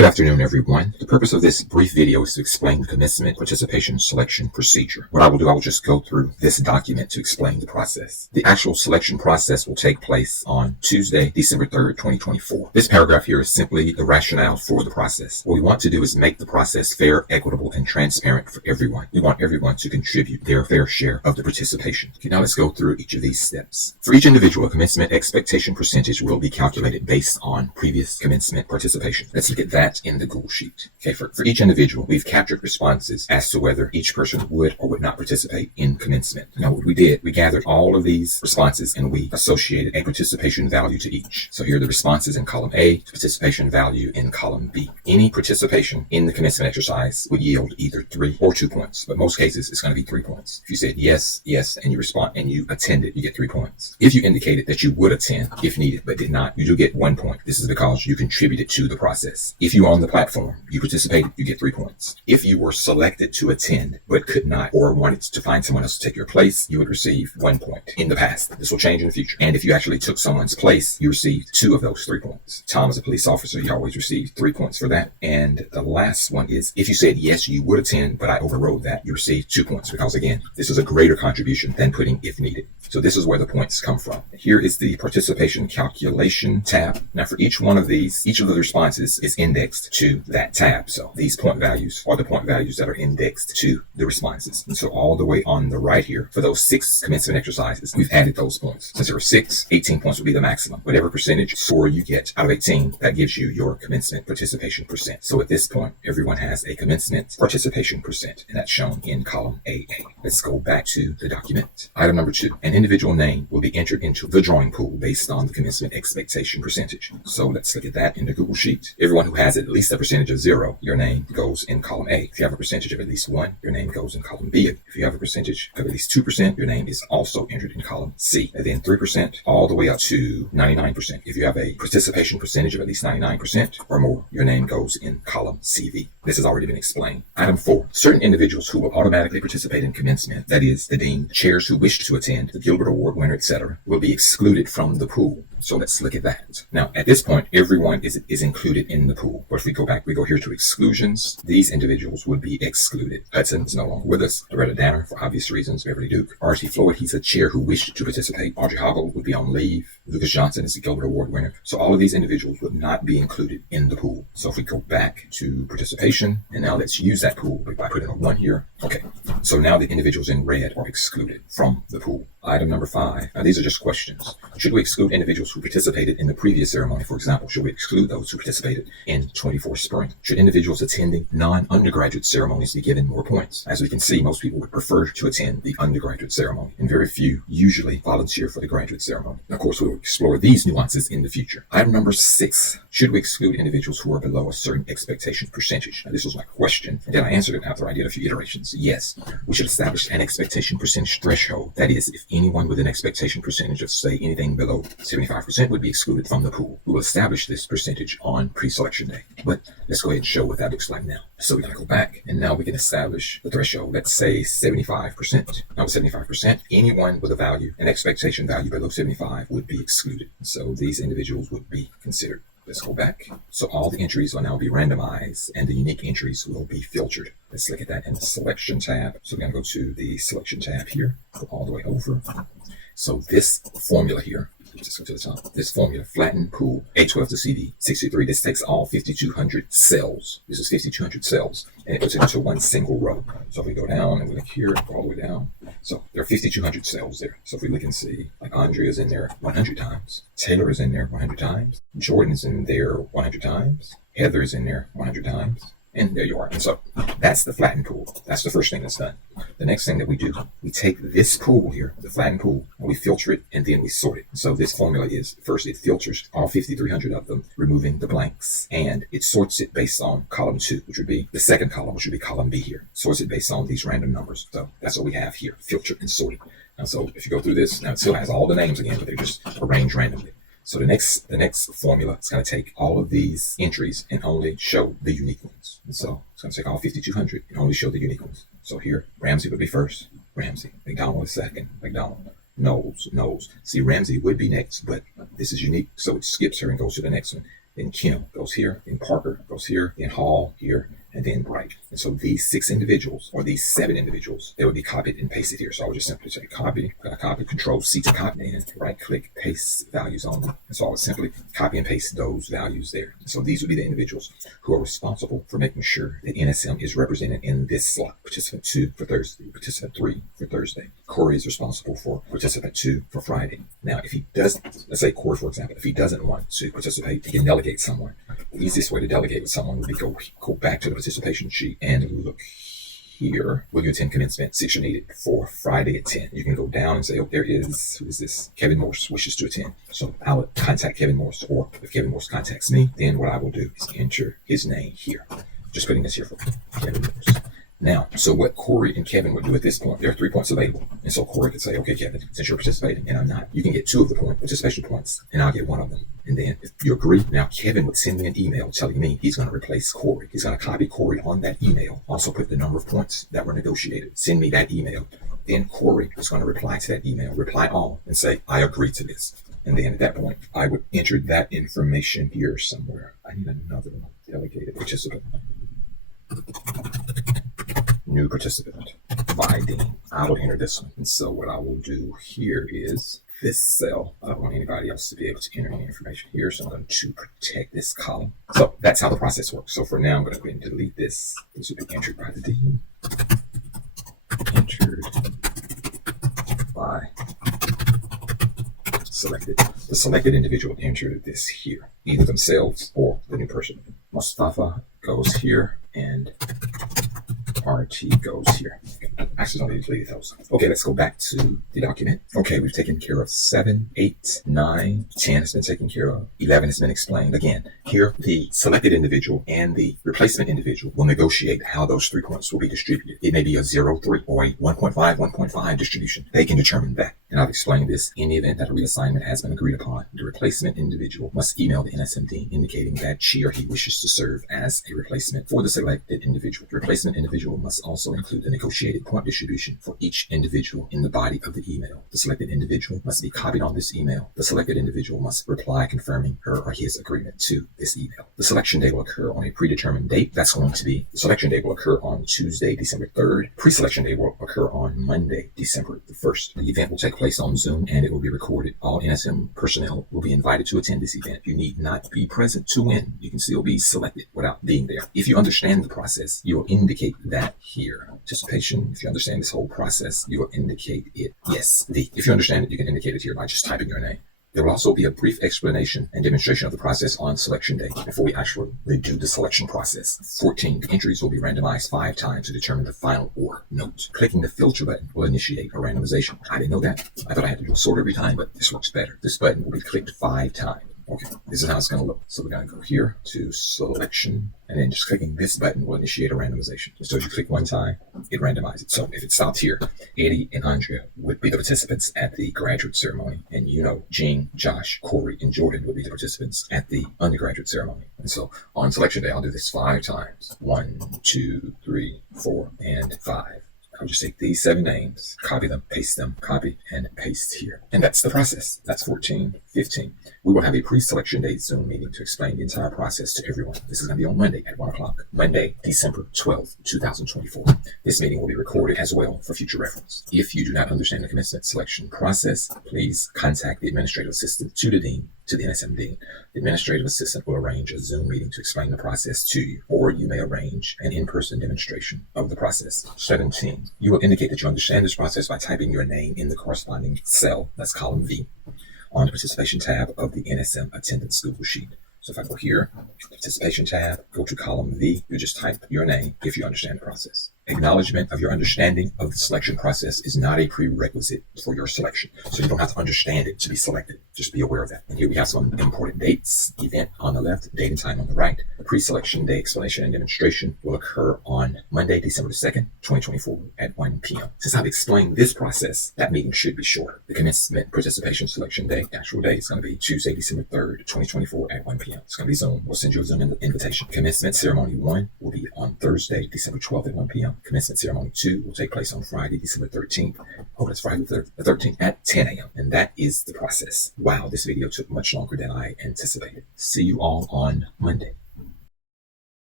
Good afternoon, everyone. The purpose of this brief video is to explain the commencement participation selection procedure. What I will do, I will just go through this document to explain the process. The actual selection process will take place on Tuesday, December 3rd, 2024. This paragraph here is simply the rationale for the process. What we want to do is make the process fair, equitable, and transparent for everyone. We want everyone to contribute their fair share of the participation. Okay, now let's go through each of these steps. For each individual, a commencement expectation percentage will be calculated based on previous commencement participation. Let's look at that in the Google Sheet. Okay, for each individual, we've captured responses as to whether each person would or would not participate in commencement. Now, what we did, we gathered all of these responses and we associated a participation value to each. So here are the responses in column A, participation value in column B. Any participation in the commencement exercise would yield either 3 or 2 points, but most cases it's going to be 3 points. If you said yes, yes, and you respond and you attended, you get 3 points. If you indicated that you would attend if needed but did not, you do get 1 point. This is because you contributed to the process. If you were on the platform, you participated, you get 3 points. If you were selected to attend but could not or wanted to find someone else to take your place, you would receive 1 point. In the past, this will change in the future. And if you actually took someone's place, you received 2 of those 3 points. Tom, as a police officer, you always receive 3 points for that. And the last one is if you said yes, you would attend, but I overrode that, you receive 2 points because again, this is a greater contribution than putting if needed. So this is where the points come from. Here is the participation calculation tab. Now for each one of these, each of the responses is indexed to that tab. So these point values are the point values that are indexed to the responses. And so all the way on the right here, for those 6 commencement exercises, we've added those points. Since there are 6, 18 points would be the maximum. Whatever percentage score you get out of 18, that gives you your commencement participation percent. So at this point, everyone has a commencement participation percent, and that's shown in column AA. Let's go back to the document. Item number 2, an individual name will be entered into the drawing pool based on the commencement expectation percentage. So let's look at that in the Google Sheet. Everyone who has at least a percentage of 0, your name goes in column A. If you have a percentage of at least 1, your name goes in column B. If you have a percentage of at least 2%, your name is also entered in column C. And then 3% all the way up to 99%. If you have a participation percentage of at least 99% or more, your name goes in column CV. This has already been explained. Item 4, certain individuals who will automatically participate in commencement, that is, the dean, chairs who wish to attend, the Gilbert Award winner, etc., will be excluded from the pool. So let's look at that. Now, at this point, everyone is included in the pool. But if we go back, we go here to exclusions. These individuals would be excluded. Hudson is no longer with us. Loretta Danner, for obvious reasons. Beverly Duke. R.T. Floyd, he's a chair who wished to participate. Audrey Hoggle would be on leave. Lucas Johnson is the Gilbert Award winner. So all of these individuals would not be included in the pool. So if we go back to participation, and now let's use that pool by putting a 1 here. Okay, so now the individuals in red are excluded from the pool. Item number 5. Now these are just questions. Should we exclude individuals who participated in the previous ceremony? For example, should we exclude those who participated in 24 spring? Should individuals attending non-undergraduate ceremonies be given more points? As we can see, most people would prefer to attend the undergraduate ceremony, and very few usually volunteer for the graduate ceremony. And of course, we'll explore these nuances in the future. Item number 6. Should we exclude individuals who are below a certain expectation percentage? Now this was my question, and then I answered it after I did a few iterations. Yes, we should establish an expectation percentage threshold. That is, if anyone with an expectation percentage of, say, anything below 75% would be excluded from the pool. We will establish this percentage on pre-selection day. But let's go ahead and show what that looks like now. So we're going to go back, and now we can establish the threshold. Let's say 75%. Now with 75%, anyone with a value, an expectation value below 75 would be excluded. So these individuals would be considered. Let's go back. So all the entries will now be randomized and the unique entries will be filtered. Let's look at that in the selection tab. So we're going to go to the selection tab here, go all the way over. So this formula here, just go to the top. This formula, flattened pool, A12 to CD, 63. This takes all 5,200 cells. This is 5,200 cells, and it puts it into one single row. So if we go down and we look here, go all the way down. So there are 5,200 cells there. So if we look and see, like Andrea is in there 100 times. Taylor is in there 100 times. Jordan is in there 100 times. Heather is in there 100 times. And there you are. And so that's the flattened pool. That's the first thing that's done. The next thing that we do, we take this pool here, the flattened pool, and we filter it, and then we sort it. So this formula is, first it filters all 5,300 of them, removing the blanks, and it sorts it based on column 2, which would be the second column, which would be column B here. Sorts it based on these random numbers. So that's what we have here, filter and sorted. And so if you go through this, now it still has all the names again, but they're just arranged randomly. So the next formula is going to take all of these entries and only show the unique ones. And so it's going to take all 5,200 and only show the unique ones. So here, Ramsey would be first. Ramsey. McDonald is second. McDonald. Knowles. See, Ramsey would be next, but this is unique, so it skips her and goes to the next one. then Kim goes here, then Parker goes here, then Hall here, and then Bright. And so these 6 individuals, or these 7 individuals, they would be copied and pasted here. So I would just simply say copy, Control C to copy, and right click, paste values only. And so I would simply copy and paste those values there. And so these would be the individuals who are responsible for making sure that NSM is represented in this slot. Participant 2 for Thursday, participant 3 for Thursday. Corey is responsible for participant 2 for Friday. Now, if he doesn't, let's say Corey, for example, if he doesn't want to participate, he can delegate someone. The easiest way to delegate with someone would be go back to the participation sheet and look here. Will you attend commencement 6 are needed for Friday at 10? You can go down and say, oh, there is, who is this? Kevin Morse wishes to attend. So I would contact Kevin Morse, or if Kevin Morse contacts me, then what I will do is enter his name here. Just putting this here for Kevin Morse. Now, so what Corey and Kevin would do at this point, there are 3 points available. And so Corey could say, okay, Kevin, since you're participating and I'm not, you can get 2 of the participation points, and I'll get 1 of them. And then if you agree, now Kevin would send me an email telling me he's going to replace Corey. He's going to copy Corey on that email, also put the number of points that were negotiated. Send me that email. Then Corey is going to reply to that email, reply all, and say, I agree to this. And then at that point, I would enter that information here somewhere. I need another delegated participant. New participant by Dean. I will enter this one. And so what I will do here is this cell. I don't want anybody else to be able to enter any information here, so I'm going to protect this column. So that's how the process works. So for now, I'm going to go ahead and delete this. This will be entered by the Dean. Entered by selected. The selected individual entered this here, either themselves or the new person. Mustafa goes here, and RT goes here. Accidentally deleted those. Okay, let's go back to the document. Okay, we've taken care of 7, 8, 9, 10 has been taken care of. 11 has been explained. Again, here the selected individual and the replacement individual will negotiate how those 3 points will be distributed. It may be a 0-3 or a 1.5 distribution. They can determine that. And I've explained this. In the event that a reassignment has been agreed upon, the replacement individual must email the NSMD indicating that she or he wishes to serve as a replacement for the selected individual. The replacement individual must also include the negotiated point distribution for each individual in the body of the email. The selected individual must be copied on this email. The selected individual must reply confirming her or his agreement to this email. The selection day will occur on a predetermined date. That's going to be, the selection day will occur on Tuesday, December 3rd. Pre-selection day will occur on Monday, December the 1st. The event will take place on Zoom and it will be recorded. All NSM personnel will be invited to attend this event. You need not be present to win. You can still be selected without being there. If you understand the process, you will indicate that here. Participation, if you understand this whole process, you will indicate it. Yes, if you understand it, you can indicate it here by just typing your name. There will also be a brief explanation and demonstration of the process on selection day before we actually do the selection process. 14 entries will be randomized 5 times to determine the final order. Note, clicking the filter button will initiate a randomization. I didn't know that. I thought I had to do a sort every time, but this works better. This button will be clicked 5 times. Okay, this is how it's going to look. So we're going to go here to selection, and then just clicking this button will initiate a randomization. So if you click 1 time, it randomizes. So if it stopped here, Eddie and Andrea would be the participants at the graduate ceremony. And Jean, Josh, Corey, and Jordan would be the participants at the undergraduate ceremony. And so on selection day, I'll do this 5 times. 1, 2, 3, 4, and 5. I'll just take these 7 names, copy them, paste them, copy, and paste here. And that's the process. That's 14, 15. We will have a pre-selection day Zoom meeting to explain the entire process to everyone. This is going to be on Monday at 1 o'clock. Monday, December 12th, 2024. This meeting will be recorded as well for future reference. If you do not understand the commencement selection process, please contact the administrative assistant to the dean, to the NSM dean. The administrative assistant will arrange a Zoom meeting to explain the process to you, or you may arrange an in-person demonstration of the process. 17. You will indicate that you understand this process by typing your name in the corresponding cell, that's column V, on the participation tab of the NSM attendance Google Sheet. So if I go here, participation tab, go to column V, you just type your name if you understand the process. Acknowledgement of your understanding of the selection process is not a prerequisite for your selection. So you don't have to understand it to be selected. Just be aware of that. And here we have some important dates. Event on the left, date and time on the right. Pre-selection day explanation and demonstration will occur on Monday, December 2nd, 2024 at 1 p.m. Since I've explained this process, that meeting should be shorter. The commencement participation selection day, actual day, is going to be Tuesday, December 3rd, 2024 at 1 p.m. It's going to be Zoom. We'll send you a Zoom invitation. Commencement ceremony 1 will be on Thursday, December 12th at 1 p.m. Commencement ceremony 2 will take place on Friday, December 13th Oh, that's Friday the 13th at 10 a.m. And that is the process. Wow, this video took much longer than I anticipated. See you all on Monday.